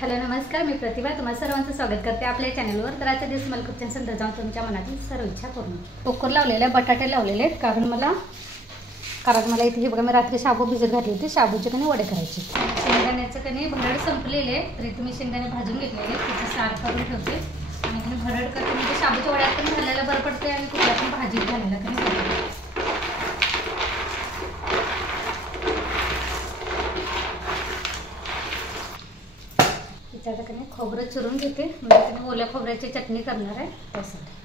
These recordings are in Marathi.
हॅलो नमस्कार, मी प्रतिभा तुम्हा सर्वांचं स्वागत करते आपल्या चॅनलवर। तर आजच्या दिवस मला खूप छान जाऊन तुमच्या मनातील सर्व इच्छा पूर्ण। कुकर लावलेले आहे, बटाटे लावलेले आहेत कारण मला इथे बघा मी रात्री शाबू भिजत घातली होती, शाबूचे कणी वडे करायचे। शेंगदाण्याचं कणी भरड संपलेले आहे तरी तुम्ही शेंगदाणे भाजून घेतलेले, त्याचं सार करून ठेवते आणि कणी भरड करते म्हणजे शाबूच्या वड्यात पण घालायला बरं पडते आणि कुठल्या पण भाजीत घालायला कणी आता कणी खोबरं चिरून घेते म्हणजे ओल्या खोबऱ्याची चटणी करणार आहे त्यासाठी।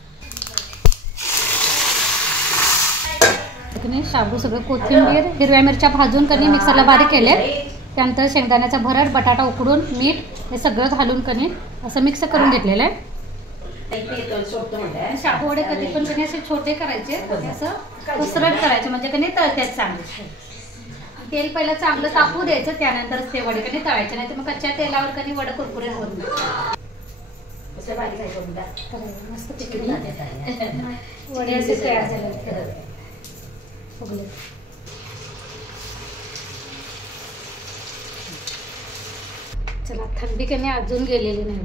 शाबू सगळं कोथिंबीर हिरव्या मिरच्या भाजून कणी मिक्सरला बारीक केले, त्यानंतर शेंगदाण्याचा भरड बटाटा उकडून मीठ हे सगळं घालून कणी असं मिक्स करून घेतलेलं आहे। शाबू वडे कधी पण कणी असे छोटे करायचे, असं उसरट करायचे म्हणजे कणी तळत्यात चांगले। तेल पहिलं चांगलं तापू द्यायचं, त्यानंतरच ते वडे कधी तळायचे, नाही तर मग कच्च्या तेलावर कधी वडे कुरकुरीत होत नाही। मस्त वडे असे तयार झाले फुगले। चला, थंडी कधी अजून गेलेली नाही,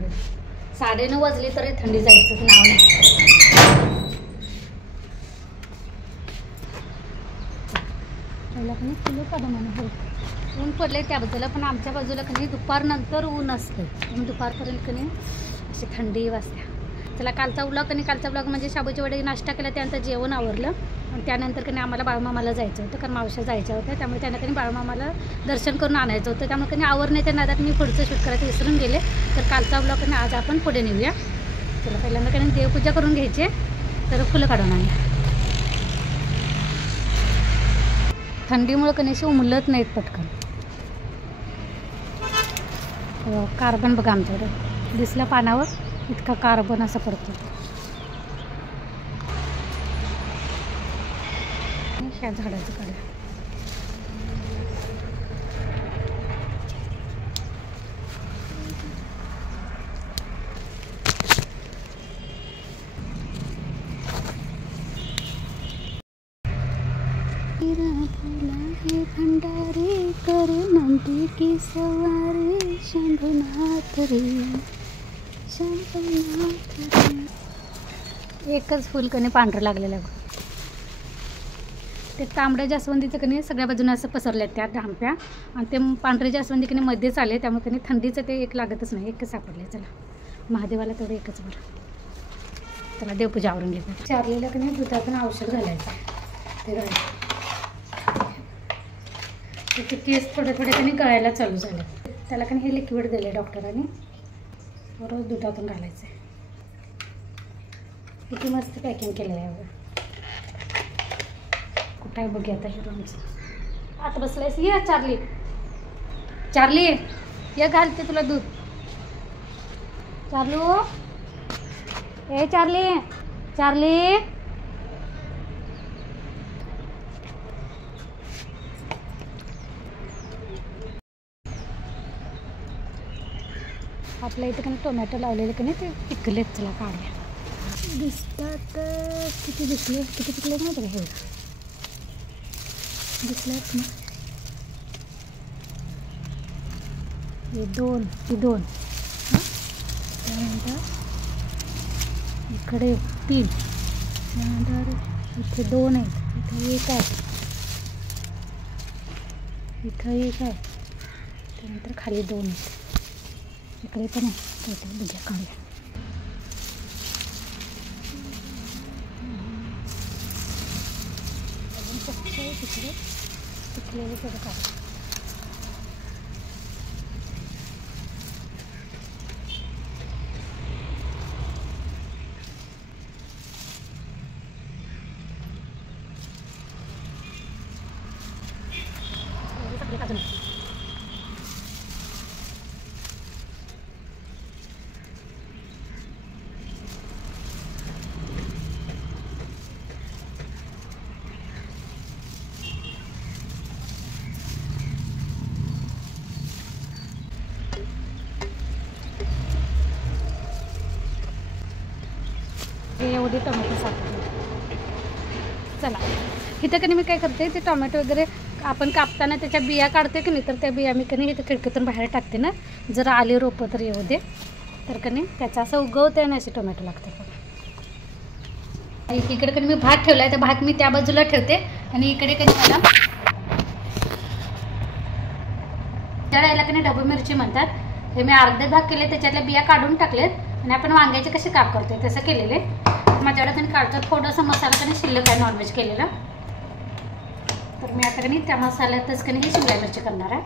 9:30 वाजले तरी थंडी जायचं नाव नाही। ऊन पडले त्याबद्दल, पण आमच्या बाजूला कधी दुपारनंतर ऊन असते, दुपारपर्यंत कधी अशी थंडी वाजते। चला, कालचा ब्लॉग म्हणजे शाबूचे वडे नाश्ता केला, त्यानंतर जेवण आवरलं आणि त्यानंतर कधी आम्हाला बाळूमामाला जायचं होतं कारण मावश्या जायच्या होत्या, त्यामुळे त्यांना कधी बाळूमामाला दर्शन करून आणायचं होतं, त्यामुळे कधी आवरण्याच्या नादात मी पुढचं शूट करायचं विसरून गेले। तर कालचा ब्लॉग कधी आज आपण पुढे नेऊया। चला, पहिल्यांदा कधी देवपूजा करून घ्यायची, तर फुलं काढून आणूया। थंडीमुळे कणीशी उमलत नाहीत पटकन। कार्बन बघा आमच्याकडे दिसला पानावर, इतका कार्बन असा पडतो। ह्या झाडाचं काढ भंडारी कर नंदी की सवारी शंभुनाथ रे शंभुनाथ रे। एकच फुल कणी पांढरं लागलेलं आहे, ते तांबड्या जास्वंदीचं कणी सगळ्या बाजूने असं पसरले त्या धांप्या, आणि ते पांढरे जास्वंदी कणी मध्येच आले, त्यामुळे कणी थंडीचं ते एक लागतच नाही, एकच सापडले। चला, महादेवाला तेवढं एकच बरं। चला, देवपूजा आवरून घेते। चारलेलं कणी दुधातून औषध घालायचं, ते घालायचं। त्याचे केस थोडे कणी गळायला चालू झाले, त्याला कणी हे लिक्विड दिले डॉक्टरांनी, रोज दुधातून घालायचं। किती मस्त पॅकिंग केलं आहे, कुठं आहे बघूया आता हिरो आमचं। आता बसलायस, ये चार्ली ये घालते तुला दूध। चार्लू, ए चार्ली आपल्या इथे कणी टोमॅटो लावलेले कणी ते पिकलेत, चला काढूया। दिसतात किती पिकले नाही बघा, हे दिसल्यात ना, हे दोन त्यानंतर इकडे 3, त्यानंतर इथे 2 आहेत, इथे 1 आहे, इथं 1 आहे, त्यानंतर खाली 2 आहेत, इकडे पण आहे, बघ्या काढूया। तिकडे पिकलेले सगळं काढू। एवढे टोमॅटो सापडले। चला, इथं कधी मी काय करते, ते टोमॅटो वगैरे आपण कापताना त्याच्या बिया काढते की नाही, तर त्या बिया मी कधी इथं खिडकीतून बाहेर टाकते ना, जर आले रोपं तर येऊ दे, तर कधी त्याचा असं उगवते आणि असे टोमॅटो लागते. इकडे कधी मी भात ठेवला आहे, तर भात मी त्या बाजूला ठेवते आणि इकडे कधी मला त्याला कधी ढबू मिरची म्हणतात. हे मी अर्धे भाग केले, त्याच्यातल्या बिया काढून टाकलेत आणि आपण वांग्याचे कसे काप करतोय तसं केलेले. माझ्याकडे कधी काढतो थोडासा मसाला कधी शिल्लक आहे नॉनव्हेज केलेला, तर मी आता कधी त्या मसाल्यातच कधी ही शिमला मिरची करणार आहे.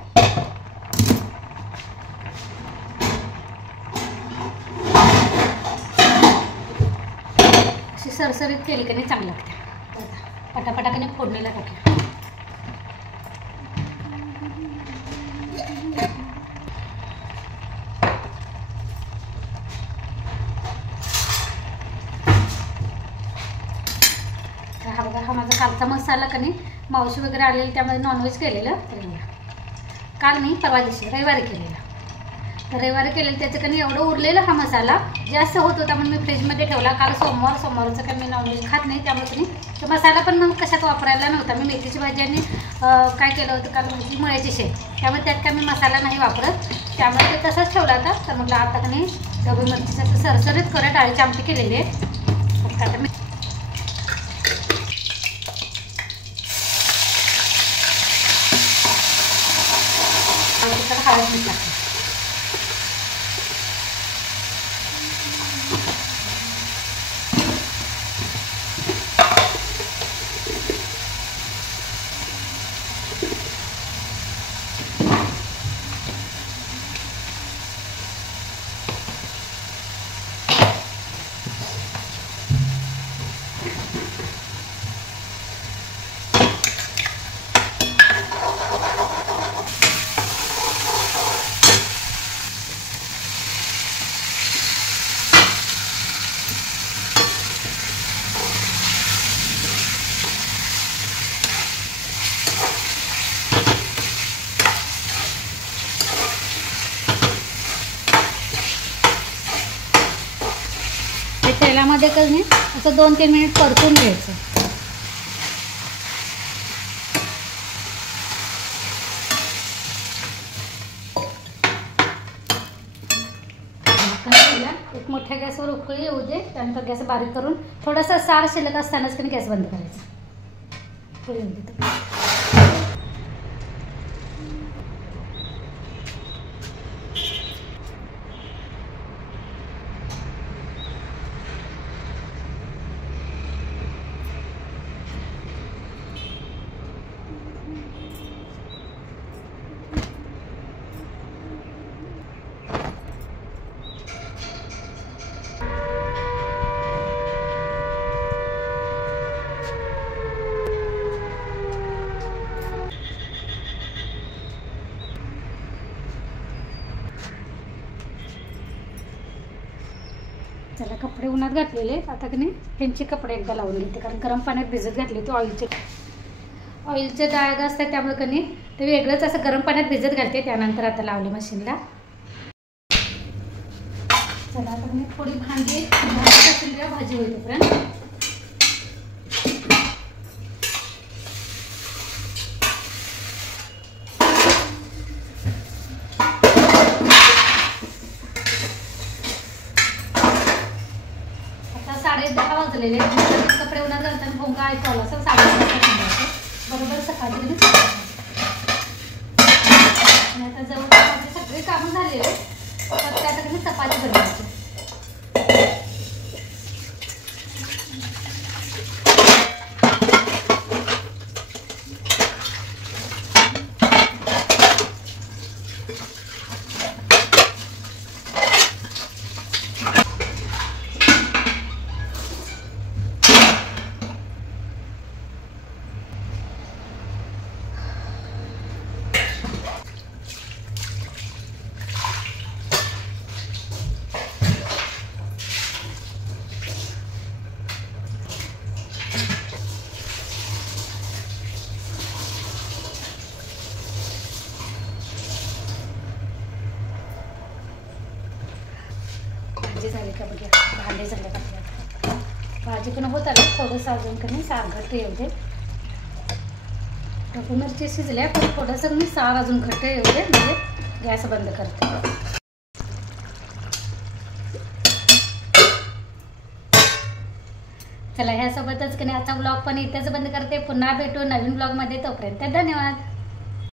अशी सरसरीत केली कधी चांगली लागते. पटापटा कधी फोडणीला टाकल्या. हा बघा, हा माझा कालचा मसाला कधी मावशी वगैरे आलेली त्यामध्ये नॉनव्हेज केलेलं, तर काल नाही परवा दिवशी रविवारी केलेला. तर रविवारी केलेलं त्याचं कधी एवढं उरलेलं हा मसाला जास्त होत होता म्हणून मी फ्रीजमध्ये ठेवला. काल सोमवारचं काही मी नॉनव्हेज खात नाही, त्यामुळे कधी तो मसाला पण मग कशात वापरायला नव्हता. मी मेथीची भाजी आणि काय केलं होतं काल म्हणजे मुळ्याची शेंग, त्यामुळे त्यात काय मी मसाला नाही वापरत, त्यामुळे ते तसंच ठेवला होता. तर म्हटलं आता कधी ढबू मिरचीचं असं सरसरीत करत डाळीची आमटी केलेली आहे. फक्त आता मी हळद मीठ लागते. तेलामध्ये कधी असं 2-3 मिनिट परतून घ्यायचं. एक मोठ्या गॅसवर उकळी येऊ दे, त्यानंतर गॅस बारीक करून थोडासा सार शिल्लक असतानाच पण गॅस बंद करायचा. उकळी येऊ दे. चला, कपडे उन्हात घातलेले, आता की नाही ह्यांचे कपडे एकदा लावून घेते, कारण गरम पाण्यात भिजत घातले ते ऑइलचे डाग असतात, त्यामुळे की नाही ते वेगळंच असं गरम पाण्यात भिजत घालते, त्यानंतर आता लावले मशीनला. चला, आता मी थोडी भाजी होईपर्यंत कपडे उन्हात घालताना भोंगा ऐकू आला असं 7:30 बरोबर सकाळी. आणि आता जवळपास माझे सगळे कामं झालेले, फक्त आता मी चपाती बनवायची. भाजी झाली का बघा, भांडे झाले का. भाजी पण होत आली, थोडंसं अजून कमी सारखं येऊ दे. ढोबळी मिरची शिजल्या पण थोडंसं मी 6 वाजून घट्ट एवढे म्हणजे गॅस बंद करते. चला ह्यासोबतच की नाही आजचा ब्लॉग पण इथेच बंद करते. पुन्हा भेटू नवीन ब्लॉगमध्ये. तोपर्यंत धन्यवाद.